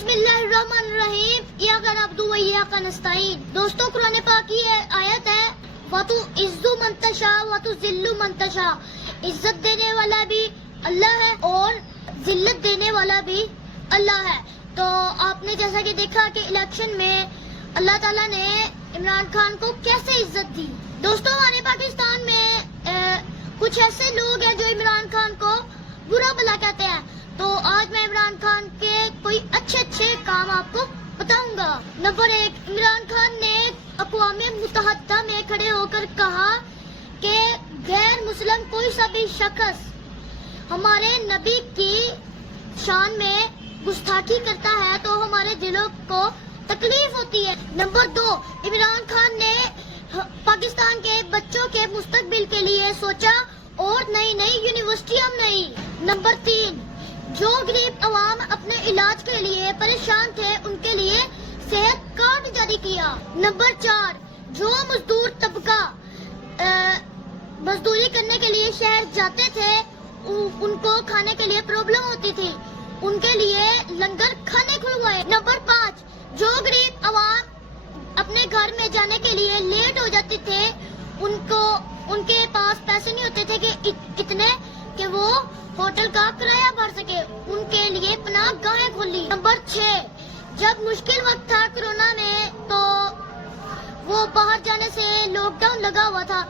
بسم اللہ الرحمن الرحیم ایاک نعبد و ایاک نستعین۔ دوستو قرآن پاک کی آیت ہے وَتُعِزُّ مَن تَشَاءُ وَتُذِلُّ مَن تَشَاءُ، عزت دینے والا بھی اللہ ہے اور ذلت دینے والا بھی اللہ ہے۔ تو آپ نے جیسا کہ دیکھا کہ الیکشن میں اللہ تعالیٰ نے عمران خان کو کیسے عزت دی۔ دوستو ہمارے پاکستان میں کچھ ایسے لوگ ہیں جو عمران خان کو برا بھلا کہتے ہیں، تو آج میں عمران خان کے کوئی اچھے کام آپ کو بتاؤں گا۔ نمبر 1، عمران خان نے اقوام متحدہ میں کھڑے ہو کر کہا کہ غیر مسلم کوئی سا بھی شخص ہمارے نبی کی شان میں گستاخی کرتا ہے تو ہمارے دلوں کو تکلیف ہوتی ہے۔ نمبر 2، عمران خان نے پاکستان کے بچوں کے مستقبل کے لیے سوچا اور نئی یونیورسٹیاں بنائی۔ نمبر 3، جو غریب عوام اپنے علاج کے لیے پریشان تھے ان کے لیے صحت کارڈ جاری کیا۔ نمبر 4، جو مزدور طبقہ مزدوری کرنے کے لیے شہر جاتے تھے ان کو کھانے کے لیے پرابلم ہوتی تھی، ان کے لیے لنگر کھانے کھلوائے۔ نمبر 5، جو غریب عوام اپنے گھر میں جانے کے لیے لیٹ ہو جاتے تھے ان کے پاس پیسے نہیں ہوتے تھے کہ اتنے کہ وہ ہوٹل کا کرایہ بھر سکے، ان کے لیے پناہ گاہیں کھولی۔ نمبر 6، جب مشکل وقت تھا کورونا میں تو وہ باہر جانے سے لاک ڈاؤن لگا ہوا تھا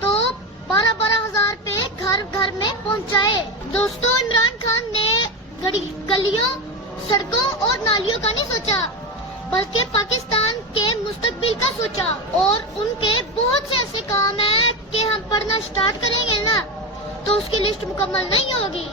تو 12,000 پہ گھر میں پہنچائے۔ دوستو عمران خان نے گلیوں، سڑکوں اور نالیوں کا نہیں سوچا بلکہ پاکستان کے مستقبل کا سوچا، اور ان کے بہت سے ایسے کام ہیں کہ ہم پڑھنا سٹارٹ کریں گے نا تو اس کی لسٹ مکمل نہیں ہوگی۔